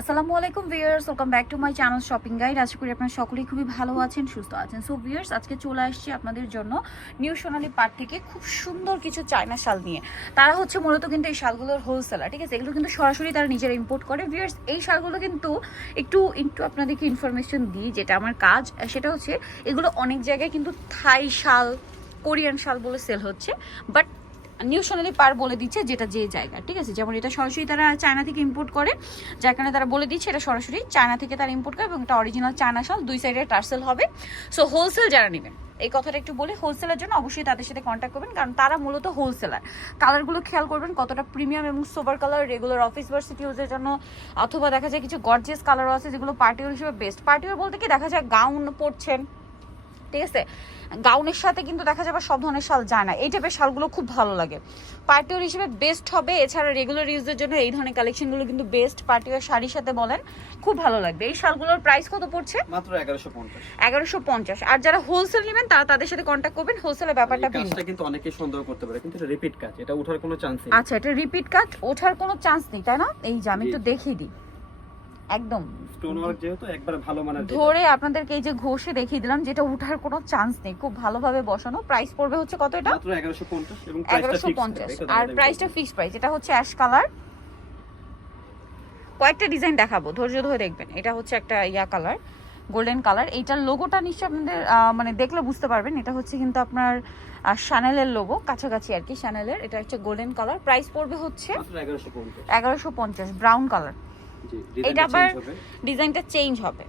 আসসালামু আলাইকুম viewers, welcome back to my channel shopping guide. আশা করি আপনারা সকলেই খুবই ভালো আছেন, সুস্থ আছেন। সো ভিউয়ার্স, আজকে চলে আসছি আপনাদের জন্য নিউ সোনালী পাট থেকে খুব সুন্দর কিছু চায়না শাল নিয়ে। তারা হচ্ছে মূলত কিন্তু এই শালগুলোর হোলসেলার, ঠিক আছে? এগুলো কিন্তু সরাসরি তারা নিজেরা ইম্পোর্ট করে। ভিউয়ার্স, এই শালগুলো কিন্তু একটু আপনাদেরকে ইনফরমেশন দিই, যেটা আমার কাজ, সেটা হচ্ছে এগুলো অনেক জায়গায় কিন্তু থাই শাল, কোরিয়ান শাল বলে সেল হচ্ছে, বাট নিউ সোনালী পার বলে দিচ্ছে যেটা যে জায়গা, ঠিক আছে? যেমন এটা সরাসরি তারা চায়না থেকে ইম্পোর্ট করে, যার কারণে তারা বলে দিচ্ছে এটা সরাসরি চায়না থেকে তারা ইম্পোর্ট করে, এবং এটা অরিজিনাল চায়না শাল, দুই সাইডে টার্সেল হবে। সো হোলসেল যারা নেবেন, এই কথাটা একটু বলি, হোলসেলের জন্য অবশ্যই তাদের সাথে কন্ট্যাক্ট করবেন, কারণ তারা মূলত হোলসেলার। কালারগুলো খেয়াল করবেন কতটা প্রিমিয়াম এবং sober colour, regular office varsity ইউজের জন্য, অথবা দেখা যায় কিছু গর্জিয়াস কালারও আছে যেগুলো পার্টিওর হিসেবে বেস্ট। পার্টিওর বলতে কি, দেখা যায় গাউন পরছেন, ঠিক আছে? গাউনের সাথে কিন্তু দেখা যাবে সব ধরনের শাল যায় না, এই টাইপের শালগুলো খুব ভালো লাগে, পার্টিওর হিসেবে বেস্ট হবে। এছাড়া রেগুলার ইউজের জন্য এই ধরনের কালেকশনগুলো কিন্তু বেস্ট, পার্টিওর শাড়ির সাথে বলেন খুব ভালো লাগবে। এই শালগুলোর প্রাইস কত পড়ছে? মাত্র 1150। 1150। আর যারা হোলসেল নেবেন তারা তাদের সাথে কন্ট্যাক্ট করবেন, হোলসেলের ব্যাপারটা ভিন্ন। কাজটা কিন্তু অনেকেই সন্দেহ করতে পারে, কিন্তু এটা রিপিট কাজ, এটা ওঠার কোনো চান্স নেই। আচ্ছা, এটা রিপিট কাজ, ওঠার কোনো চান্স নেই, তাই না? এই যে আমি একটু দেখিয়ে দিই, একদম স্টোন ওয়ার্ক যেহেতু একবার ভালো মানের ধরে আপনাদেরকে এই যে ঘষে দেখিয়ে দিলাম, যেটা উঠার কোনো চান্স নেই, খুব ভালোভাবে বসানো। প্রাইস পড়বে হচ্ছে কত? এটা মাত্র 1150 এবং প্রাইসটা ফিক্সড। 1150, আর প্রাইসটা ফিক্সড প্রাইস। এটা হচ্ছে অ্যাশ কালার, কয়েকটা ডিজাইন দেখাবো, ধৈর্য ধরে দেখবেন। এটা হচ্ছে একটা ইয়া কালার, গোল্ডেন কালার। এইটার লোগোটা নিশ্চয়ই আপনাদের মানে দেখলে বুঝতে পারবেন, এটা হচ্ছে কিন্তু আপনার শ্যানেলের লোগো, কাছাকাছি আর কি শ্যানেলের। এটা হচ্ছে গোল্ডেন কালার, প্রাইস পড়বে হচ্ছে মাত্র 1150। 1150, ব্রাউন কালার। এটা আবার ডিজাইনটা চেঞ্জ হবে।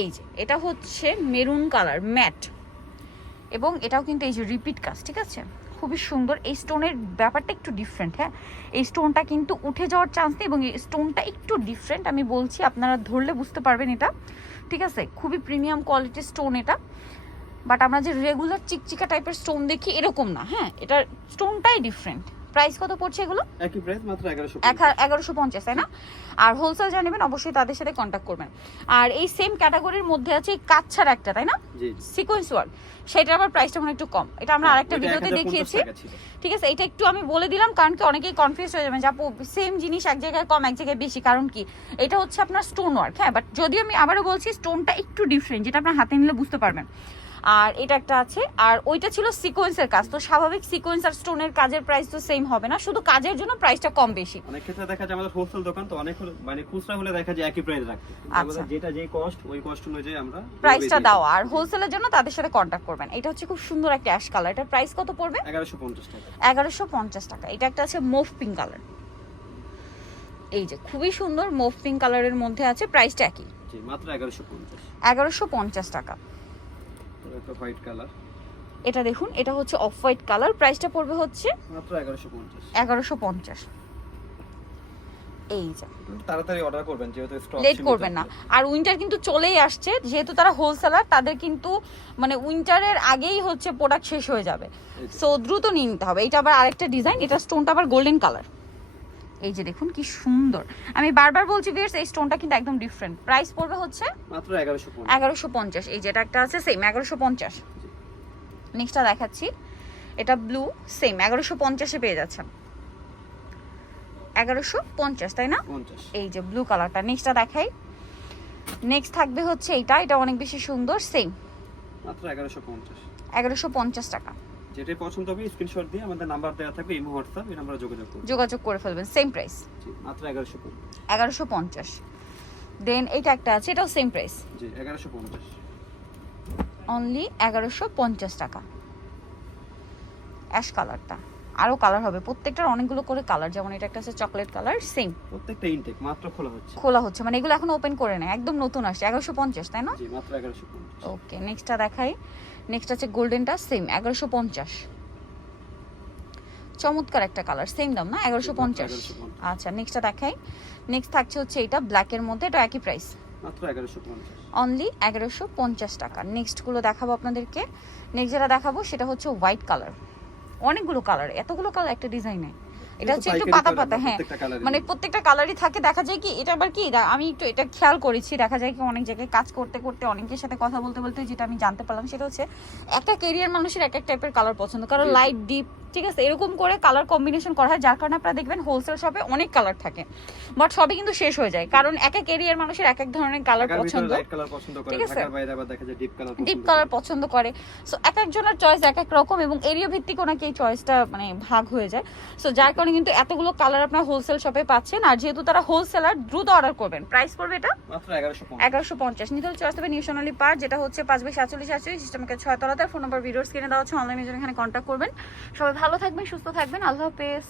এই যে এটা হচ্ছে মেরুন কালার, ম্যাট, এবং এটাও কিন্তু এই যে রিপিট কাজ, ঠিক আছে? খুবই সুন্দর। এই স্টোনের ব্যাপারটা একটু ডিফারেন্ট, হ্যাঁ, এই স্টোনটা কিন্তু উঠে যাওয়ার চান্স নেই, এবং এই স্টোনটা একটু ডিফারেন্ট, আমি বলছি আপনারা ধরলে বুঝতে পারবেন এটা, ঠিক আছে? খুবই প্রিমিয়াম কোয়ালিটির স্টোন এটা, বাট আমরা যে রেগুলার চিকচিকা টাইপের স্টোন দেখি এরকম না, হ্যাঁ, এটার স্টোনটাই ডিফারেন্ট। প্রাইস কত পড়ছে এগুলো? একই প্রাইস, মাত্র 1150, তাই না? আর হোলসেল জানেন অবশ্যই তাদের সাথে কন্ট্যাক্ট করবেন। আর এই সেম ক্যাটাগরির মধ্যে আছে এই কাচ্ছার একটা, তাই না? জি, সিকোয়েন্স ওয়ার্ক, সেটার আবার প্রাইসটা মনে একটু কম। এটা আমরা আরেকটা ভিডিওতে দেখিয়েছি, ঠিক আছে? এটা একটু আমি বলে দিলাম, কারণ কি অনেকেই কনফিউজ হয়ে যাবেন যে আপু সেম জিনিস এক জায়গায় কম এক জায়গায় বেশি, কারণ কি এটা হচ্ছে আপনার স্টোন ওয়ার্ক, হ্যাঁ, বাট যদিও আমি আবারও বলছি স্টোনটা একটু ডিফারেন্ট, যেটা আপনার হাতে নিলে বুঝতে পারবেন। আর এটা একটা আছে, আর ওইটা ছিল সিকোয়েন্সের কাজ, তো স্বাভাবিক সিকোয়েন্স আর স্টোনের কাজের প্রাইস তো সেম হবে না, শুধু কাজের জন্য প্রাইসটা কম বেশি। অনেক ক্ষেত্রে দেখা যায় আমাদের হোলসেল দোকান তো অনেক মানে খুচরা হলে দেখা যায় একই প্রাইস রাখতে, আচ্ছা, যেটা যে কস্ট ওই কস্ট অনুযায়ী আমরা প্রাইসটা দাও। আর হোলসেলের জন্য তাদের সাথে কন্ট্যাক্ট করবেন। এটা হচ্ছে খুব সুন্দর একটা অ্যাশ কালার, এটার প্রাইস কত পড়বে? 1150 টাকা। 1150 টাকা। এটা একটা আছে মুভ পিঙ্ক কালার, এই যে খুবই সুন্দর মুভ পিঙ্ক কালারের মধ্যে আছে, প্রাইসটা একই, জি, মাত্র 1150। 1150 টাকা। এটা হোয়াইট কালার, এটা দেখুন, এটা হচ্ছে অফ হোয়াইট কালার, প্রাইসটা পড়বে হচ্ছে মাত্র 1150। 1150। এই যে তাড়াতাড়ি অর্ডার করবেন, যেহেতু স্টক লেট করবেন না। আর উইন্টার কিন্তু চলেই আসছে, যেহেতু তারা হোলসেলার, তাদের কিন্তু মানে উইন্টারের আগেই হচ্ছে প্রোডাক্ট শেষ হয়ে যাবে, সো দ্রুত নিয়ে নিতে হবে। এটা আবার আরেকটা ডিজাইন, এটা স্টোনটা আবার গোল্ডেন কালার, এই যে দেখুন কি সুন্দর। আমি বারবার বলছি ভিউয়ার্স, এই স্টোনটা কিন্তু একদম ডিফারেন্ট। প্রাইস পড়বে হচ্ছে মাত্র 1150। 1150। এই যে এটা একটা আছে সেম 1150। নেক্সটটা দেখাচ্ছি, এটা ব্লু, সেম 1150-এ পেয়ে যাচ্ছেন। 1150, তাই না? 50। এই যে ব্লু কালারটা। নেক্সটটা দেখাই, নেক্সট থাকবে হচ্ছে এটা অনেক বেশি সুন্দর, সেম মাত্র 1150। 1150 টাকা। যেটাই পছন্দ হবে স্ক্রিনশট দিয়ে আমাদের নাম্বার দেওয়া থাকবে, ইমো হোয়াটসঅ্যাপ, এই নম্বরে যোগাযোগ করে ফেলবেন, সেম প্রাইস, জি, মাত্র 1150। 1150। দেন এইটা একটা আছে, এটাও সেম প্রাইস, জি, 1150। অনলি 1150 টাকা। অ্যাশ কালারটা, আরো কালার হবে, প্রত্যেকটার অনেকগুলো করে কালার, যেমন এটা একটা আছে চকলেট কালার, সেম, প্রত্যেকটা ইনটেক মাত্র খোলা হচ্ছে, মানে এগুলো এখন ওপেন করে না, একদম নতুন আসছে। 1150, তাই না? জি, মাত্র 1150। ওকে, নেক্সটটা দেখাই। নেক্সট আছে গোল্ডেনটা, সেম 1150। চমৎকার একটা কালার, সেম দাম না? 1150। আচ্ছা, নেক্সটটা দেখাই। নেক্সট থাকছে হচ্ছে এটা ব্ল্যাকের মধ্যে, এটা একই প্রাইস, মাত্র 1150। অনলি 1150 টাকা। নেক্সট গুলো দেখাবো আপনাদেরকে। নেক্সট যেটা দেখাবো সেটা হচ্ছে হোয়াইট কালার, অনেকগুলো কালার, এতগুলো কালার একটা ডিজাইনে। এটা হচ্ছে একটু পাতা পাতা, হ্যাঁ, মানে প্রত্যেকটা কালারই থাকে। দেখা যায় কি এটা আবার কি, আমি একটু এটা খেয়াল করেছি, দেখা যায় কি অনেক জায়গায় কাজ করতে করতে অনেকের সাথে কথা বলতে বলতে যেটা আমি জানতে পারলাম, সেটা হচ্ছে একটা কেরিয়ার মানুষের এক এক টাইপের কালার পছন্দ, কারো লাইট ডিপ, ঠিক আছে, এরকম করে কালার কম্বিনেশন করা হয়, যার কারণে আপনারা দেখবেন হোলসেল শপে অনেক কালার থাকে, বাট সবই কিন্তু শেষ হয়ে যায়, কারণ এক এক এরিয়ার মানুষের এক এক ধরনের কালার পছন্দ, লাইট কালার পছন্দ করে, ঠিক আছে? ঢাকার বাইরে আবার দেখা যায় ডিপ কালার ডিপ কালার পছন্দ করে। সো এক একজনের চয়েস এক এক রকম, এবং এরিয়া ভিত্তিক ওনাকে এই চয়েসটা মানে ভাগ হয়ে যায়। সো যার কারণে কিন্তু এতগুলো কালার আপনারা হোলসেল শপে পাচ্ছেন, আর যেহেতু তারা হোলসেলার দ্রুত অর্ডার করবেন। প্রাইস পড়বে এটা মাত্র 1150। 1150। নিতে হলে চয়েস হবে নিউ সোনালী পার্ক, যেটা হচ্ছে 5/47 সিস্টেমকে 6 তলাতে। ফোন নাম্বার ভিডিওর স্ক্রিনে দেওয়া হচ্ছে, অনলাইনের জন্য এখানে কন্ট্যাক্ট করবেন। সবাই ভালো থাকবেন, সুস্থ থাকবেন, আল্লাহ হাফেজ।